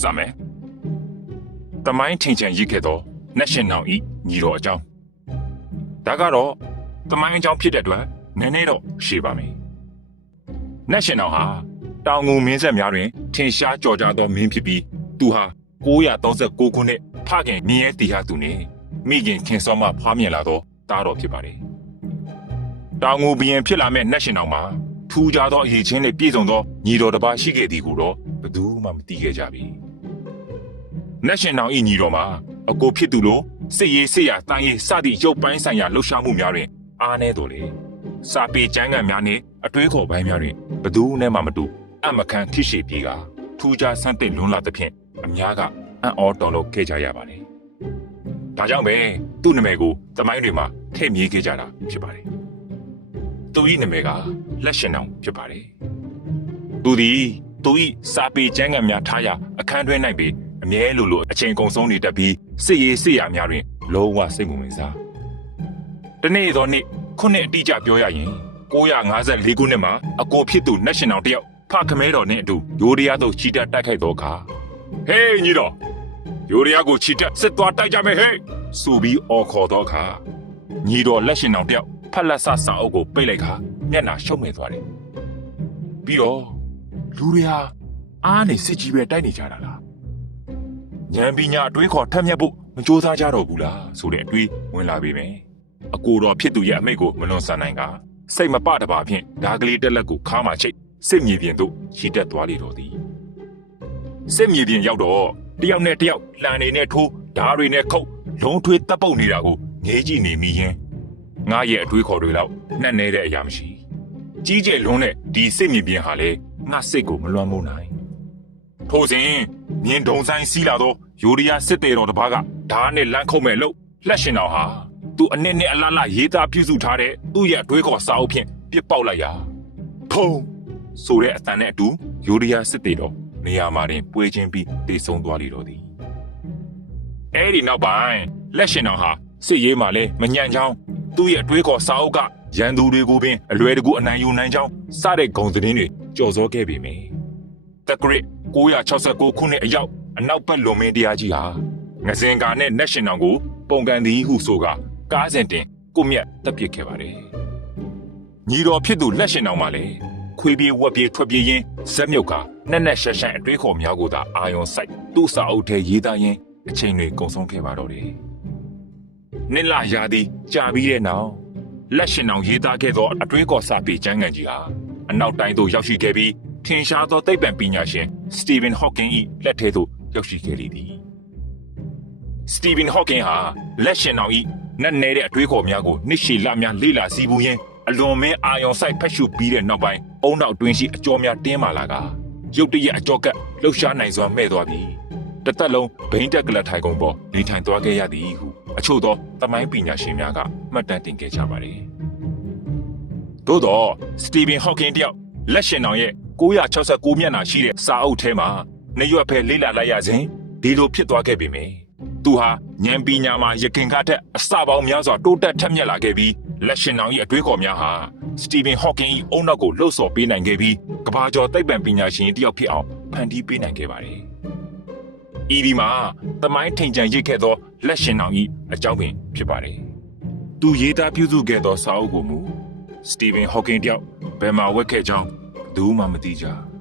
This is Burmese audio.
စမယ်တမိုင်းထင်ချင်ရစ်ခဲ့သောနက်ရှင်နောင်ဤညီတော်အကြောင်းဒါကတော့တမိုင်းအကြောင်းဖြစ်တဲ့အတွက်နည်းနည်းတော့ရှည်ပါမယ်နက်ရှင်နောင်ဟာတောင်ငူမင်းဆက်များတွင်ထင်ရှားကြော်ကြားသောမင်းဖြစ်ပြီးသူဟာ939ခုနှစ်ဖခင်မြင်းရဲ့တီဟာသူနှင့်မိခင်ခင်စောမဖွားမြင်လာသောတားတော်ဖြစ်ပါတယ်တောင်ငူဘီရင်ဖြစ်လာမဲ့နက်ရှင်နောင်မှာထူးခြားသောအရေးချင်းနဲ့ပြည့်စုံသောညီတော်တစ်ပါးရှိခဲ့သည်ကိုတော့ ဘယ်သူမှမသိခဲ့ကြပြီနက်ရှင်နောင်ဤညီတော်မှာအကိုဖြစ်သူလိုစစ်ရေးစစ်ရာတိုင်းရေးစသည့်ရုပ်ပိုင်းဆိုင်ရာလှုပ်ရှားမှုများတွင်အားနည်းတော်လေစာပေကျမ်းဂန်များနှင့်အတွေးခေါ်ပိုင်းများတွင်ဘယ်သူနဲ့မှမတူအမခံထိရှိပြေကထူးခြားဆန်းသစ်လွန်းလာသဖြင့်အများကအံ့ဩတော်လို့ခဲ့ကြရပါတယ်။ဒါကြောင့်ပဲသူ့နာမည်ကိုသမိုင်းတွေမှာထည့်မြေးခဲ့ကြတာဖြစ်ပါတယ်။သူ၏နာမည်ကလက်ရှင်အောင်ဖြစ်ပါတယ်။သူသည် သူ၏စာပေကျမ်းဂန်များထားရာအခန်းတွင်း၌ပေအမြဲလိုလိုအချိန်ကုန်ဆုံးနေတတ်ပြီးစစ်ရေးစစ်ရာများတွင်လုံးဝစိတ်မဝင်စား။တနေ့သောနေ့ခုနှစ်အတိအကျပြောရရင်954ခုနှစ်မှာအကိုဖြစ်သူနက်ရှင်အောင်တယောက်ဖခမဲတော်နှင့်အတူယိုဒီယာသို့ချီတက်တိုက်ခိုက်သောအခါဟေးညီတော်ယိုဒီယာကိုချီတက်စစ်သွားတိုက်ကြမယ်ဟေးဆိုပြီးအော်ခေါ်သောအခါညီတော်လက်ရှင်အောင်တယောက်ဖက်လက်ဆစာအုပ်ကိုပိတ်လိုက်ခါမျက်နှာရှုံးနေသွားတယ်ပြီးတော့ လူတွေဟာအားနေစစ်ကြီးပဲတိုက်နေကြတာလားဉာဏ်ပညာအတွေးခေါ်ထက်မြက်ဖို့မကြိုးစားကြတော့ဘူးလားဆိုတဲ့အတွေးဝင်လာပြီမယ်အကိုတော်ဖြစ်သူရဲ့အမိတ်ကိုမလွန်ဆန်နိုင်ကစိတ်မပတပါဖြင့်ဓာကလေးတက်လက်ကိုခါမှချိတ်စစ်မြေပြင်သို့ခြိတက်သွားလေတော်သည်စစ်မြေပြင်ရောက်တော့တယောက်နဲ့တယောက်လှန်နေနဲ့ထိုးဓာတွေနဲ့ခုတ်လုံးထွေးတပ်ပုတ်နေတာကိုငေးကြည့်နေမိရင်ငါရဲ့အတွေးခေါ်တွေလောက်နှက်နေတဲ့အရာမရှိကြီးကျယ်လွန်းတဲ့ဒီစစ်မြေပြင်ဟာလေ ငါစိတ်ကိုမလွှမ်းမိုးနိုင်ထို့စဉ်မြင်းဒုံဆိုင်စီးလာသောယူရီးယားစစ်တေတော်တစ်ပါးကဓာတ်နဲ့လမ်းခုတ်မဲ့လို့လက်ရှင်တော်ဟာသူအနှစ်နှစ်အလားလားရေးသားပြုစုထားတဲ့သူ့ရဲ့အတွေးခေါ်စာအုပ်ဖြင့်ပြစ်ပေါက်လိုက်ရာဖုံးဆိုတဲ့အတန်နဲ့အတူယူရီးယားစစ်တေတော်နေရာမှာတင်ပွေးချင်းပြီးတေဆုံးသွားလိတော့သည်အဲ့ဒီနောက်ပိုင်းလက်ရှင်တော်ဟာစစ်ရေးမှာလဲမညံ့ချောင်းသူ့ရဲ့အတွေးခေါ်စာအုပ်ကရန်သူတွေကိုပင်အလွယ်တကူအနိုင်ယူနိုင်ကြောင်းစတဲ့ဂုံသတင်းတွေ ကြော်စောခဲ့ပေမယ့်တက်ကရစ်969ခုနှစ်အရောက်အနောက်ဘက်လွန်မင်းတရားကြီးဟာငစင်ကာနဲ့နက်ရှင်တော်ကိုပုံကန်သည်ဟုဆိုကကားစဉ်တင်ကိုမြတ်တပ်ပစ်ခဲ့ပါတယ်ညီတော်ဖြစ်သူလက်ရှင်တော်မှလည်းခွေးပြေးဝက်ပြေးထွက်ပြေးရင်းဇက်မြုပ်ကနက်နက်ရှက်ရှက်အတွေးခေါ်များကိုသာအာယုံစိုက်သူ့စာအုပ်ထဲရေးသားရင်းအချိန်တွေကုန်ဆုံးခဲ့ပါတော့တယ်နစ်လာရာသည်ကြာပြီးတဲ့နောက်လက်ရှင်အောင်ရေးသားခဲ့သောအတွေးခေါ်စာပေကျမ်းဂန်ကြီးဟာ အနောက်တိုင်းသို့ရောက်ရှိခဲ့ပြီးထင်ရှားသောသိပ္ပံပညာရှင်စတီဗင်ဟော့ကင်၏လက်ထဲသို့ရောက်ရှိခဲ့လေသည်စတီဗင်ဟော့ကင်ဟာလက်ရှင်အောင်၏နက်နဲတဲ့အတွေးခေါ်များကိုနှစ်ရှည်လများလေ့လာစည်းပူးရင်းအလွန်မဲအာယုံဆိုင်ဖက်ရှုပြီးတဲ့နောက်ပိုင်းအုံနောက်တွင်းရှိအကျော်များတင်းမာလာကရုတ်တရက်အကျော်ကပ်လှုပ်ရှားနိုင်စွာမဲ့သွားပြီးတသက်လုံးဘိန်းတက်ကလထိုင်ကုန်ပေါ်နေထိုင်သွားခဲ့ရသည်ဟုအချို့သောသမိုင်းပညာရှင်များကမှတ်တမ်းတင်ခဲ့ကြပါတယ်။ သို့တော့စတီဗင်ဟော့ကင်တယောက်လက်ရှင်တော်ရဲ့969မျက်နှာရှိတဲ့စာအုပ်ထဲမှာနေရွက်ဖဲလေးလာလိုက်ရစဉ်ဒီလိုဖြစ်သွားခဲ့ပေမယ့်သူဟာဉာဏ်ပညာမှာယခင်ကထက်အစပေါင်းများစွာတိုးတက်ထက်မြက်လာခဲ့ပြီးလက်ရှင်တော်၏အတွေးခေါ်များဟာစတီဗင်ဟော့ကင်၏အုံနောက်ကိုလှုပ်ဆော်ပေးနိုင်ခဲ့ပြီးကဘာကျော်သိပ္ပံပညာရှင်တယောက်ဖြစ်အောင်ဖန်တီးပေးနိုင်ခဲ့ပါတယ်။ဤဒီမှာသမိုင်းထိန်ချန်ရစ်ခဲ့သောလက်ရှင်တော်၏အကြောင်းပင်ဖြစ်ပါတယ်။သူရေးသားပြုစုခဲ့သောစာအုပ်ကိုမူ စတီဗင်ဟော့ကင်တယောက်ဘယ်မှာဝတ်ခဲ့ကြောင်းဘယ်သူမှမသိကြ။